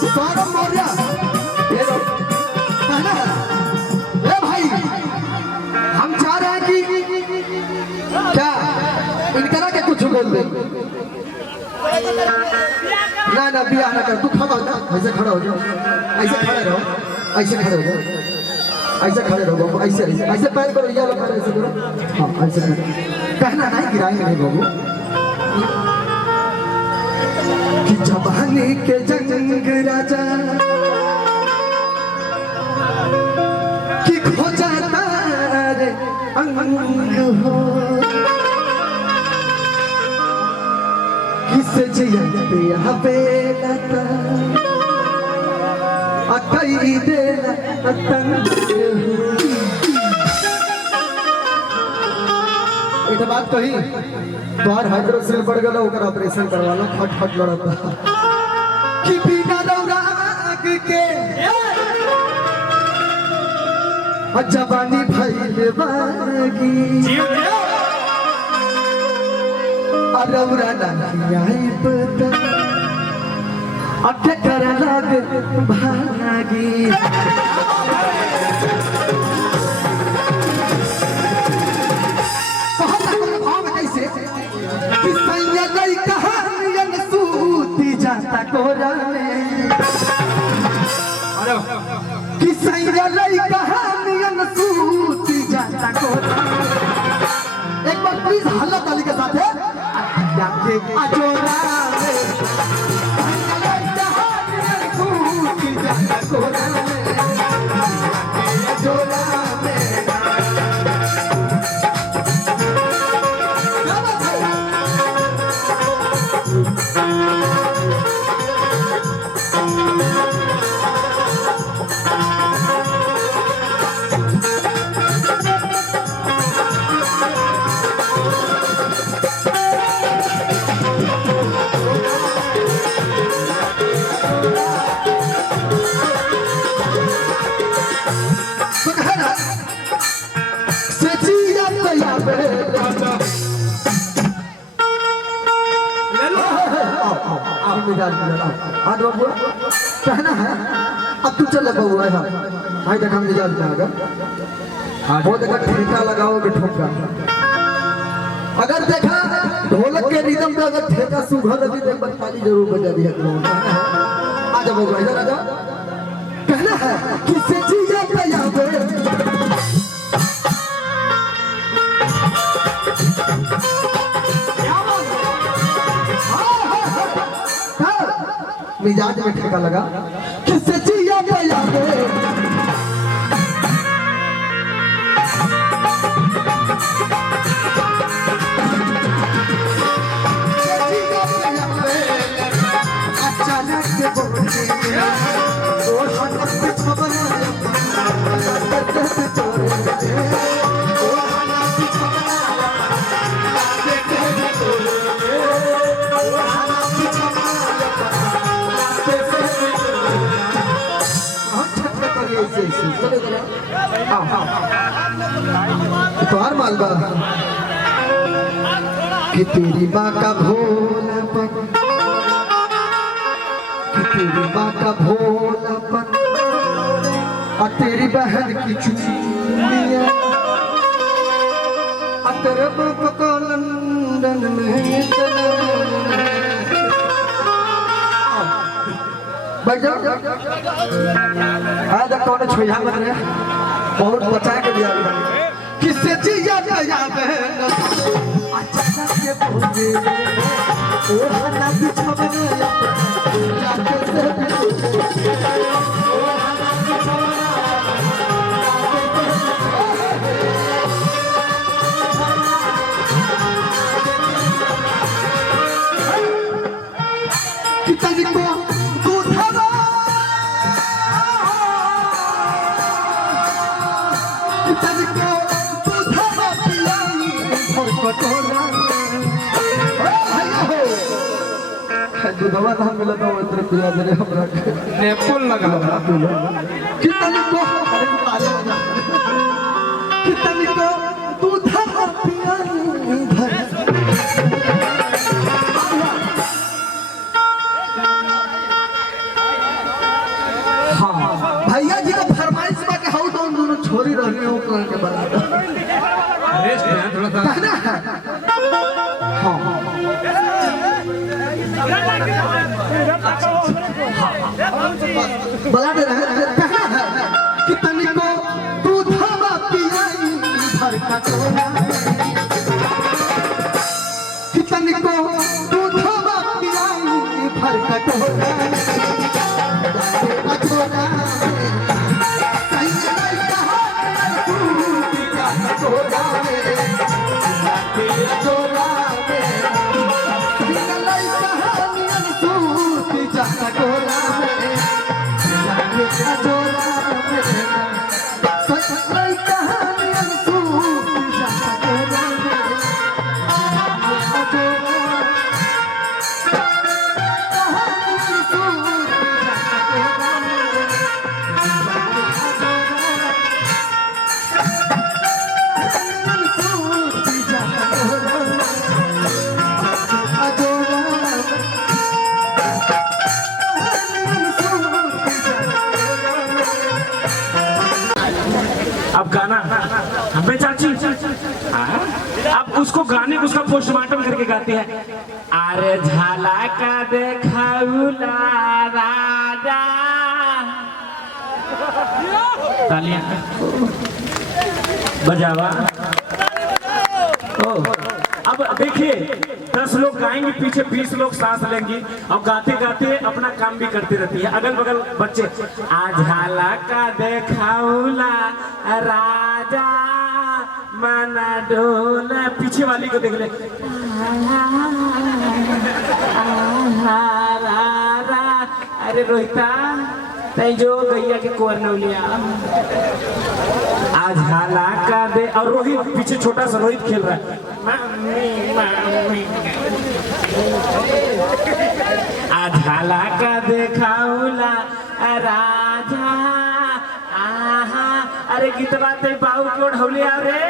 स्वागत मौर्य भाई, हम चाह रहे हैं कि क्या इनकरा के कुछ बोल दे। ना बिया ना कर, तू खड़ा हो जा, ऐसे खड़ा हो जाओ, ऐसे खड़े रहो, ऐसे खड़े हो जाओ, ऐसे खड़े रहो, ऐसे ऐसे पैर करो, ये पैर ऐसे करो, हाँ ऐसे करो, कहना नहीं गिराएंगे नहीं बाबू। कि जवानी के जंग राजा कि खो जाता रे अंग हो, किसे जियते हवेलता अकई देला तंग हो। एक बात कही, तोहर हाइड्रोसिल बढ़ गया, ओकर ऑपरेशन करवाना, फट फट लड़ता कि बिना रौराग के जवानी भइल बागी अरौरा नहीं आई पता अठे कर लग भागी। जाता कोरा में किसैया लई कहानियन सूती जाता कोरा। एक बार प्लीज हल्ला ताली के साथ है जाके अजोरा में कहानियन सूती जाता कोरा में अजोरा में। कहना है अब तू चल लगा हुआ है भाई, देख हम निजात में आगर वो देखा ठेका लगाओगे ठोका, अगर देखा ढोलक के रिदम पे अगर ठेका सूखा लगी तो ताली जरूर बजा दिया करो। आ जाओ भाई, इधर आ जाओ। कहना है किसे चीजें तैयार मिजाज में ठेका लगा किससे जिया गया अचानक तोहार मालबा कि तेरी माँ का भोलापन, कि तेरी माँ का भोलापन और तेरी बहन की चूड़ियाँ और तेरे बाप को लंदन में आज कौन छुआ मत रहे, बहुत बचा के दिया किससे जिया याद है अचानक के बोले ओ हना बिछवना जाके से ओ हना बिछवना कितनी को दूधवा धाम मिला था वो तरफ पिला दे हमरा नेपुल लगा कितनी को कितनी को दूधवा पिया बला दे रहे कहना है कि तनिको दूधवा पियाई भर कटोरा कि तनिको दूधवा पियाई भर कटोरा कटोरा अब गाना हमें चाची अब उसको गाने को उसका पोस्टमार्टम करके गाती है। अरे झाला का देखाउला राजा तालियां बजावा। ओ अब देखिए 10 लोग गाएंगे पीछे 20 लोग सांस लेंगी और गाते गाते अपना काम भी करती रहती है। अगल बगल बच्चे झाला का देखाउला राजा मना डोला पीछे वाली को देख ले अरे रोहिता तै जो गैया के कुंवर नौलिया आज हाला का दे और रोहित पीछे छोटा सा रोहित खेल रहा है आज हाला का देखाउला राजा आहा अरे गीत बाते बाबू क्यों ढौलिया रे।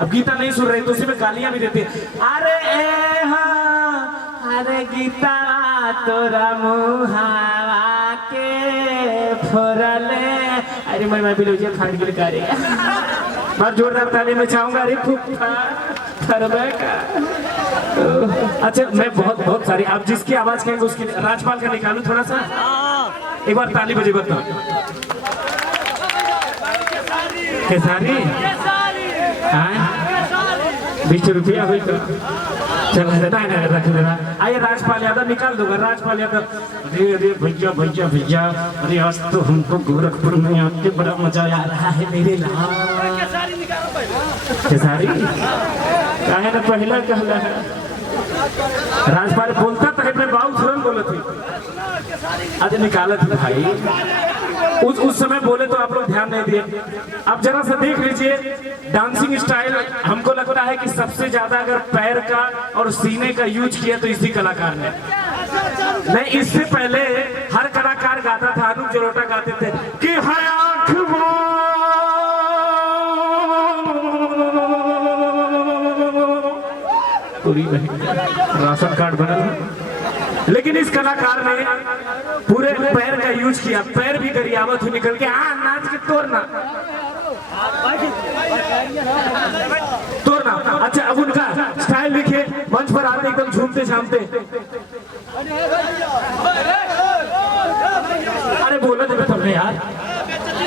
अब गीता नहीं सुन रही तो उसी में गालियां भी देती अरे ए हाँ अरे गीता तोरा मुहावा के फोरले अरे मैं बिलोजिया खान की कारी मैं जोरदार ताली में चाहूंगा। अरे फुफा फरबे का अच्छा मैं बहुत सारी आप जिसकी आवाज कहेंगे उसकी राजपाल का निकालू थोड़ा सा एक बार ताली बजे बता खेसारी 20 रुपया हुई तो चल रख लेना। आइए राजपाल यादव निकाल दूंगा। राजपाल यादव अरे भैया भैया भैया अरे आज तो हमको गोरखपुर में आके बड़ा मजा आ रहा है मेरे लाल खेसारी काहे ना पहला कहला है राजपाल बोलता तो है बाबू तुरंत बोले थे आज निकालत भाई उस समय बोले तो आप लोग ध्यान नहीं दिए। अब जरा सा देख लीजिए डांसिंग स्टाइल हमको लगता है कि सबसे ज्यादा अगर पैर का और सीने का यूज किया तो इसी कलाकार ने नहीं। इससे पहले हर कलाकार गाता था अनूप जलोटा गाते थे कि है आँख पूरी राशन कार्ड बना लेकिन इस कलाकार ने पूरे पैर का यूज किया। पैर भी गरियावत हुई निकल के नाच के तोड़ना। अच्छा अब उनका स्टाइल देखिए मंच पर आते एकदम झूमते झामते अरे बोला देवे तुमने यार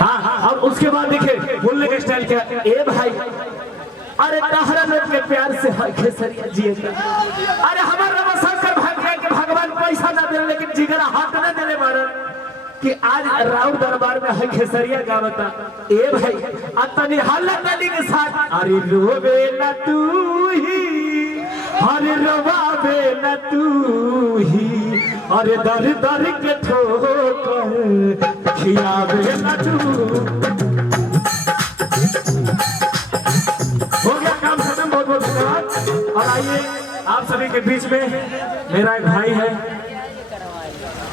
हाँ और उसके बाद देखिए बोलने का स्टाइल क्या ए भाई अरे के प्यार से खेसरिया जिए अरे हमारा शंकर भाग्य के भगवान पैसा ना दे लेकिन जिगरा हाथ ना देने मारे कि आज राउर दरबार में है खेसरिया गावता ए भाई अतनी हालत नदी के साथ अरे रोवे न तू ही अरे रोवावे न तू ही अरे दर दर के ठोकर खियावे न तू। हो गया काम खत्म। बहुत बहुत धन्यवाद। और आइए आप सभी के बीच में मेरा एक भाई है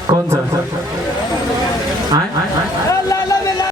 कौन सा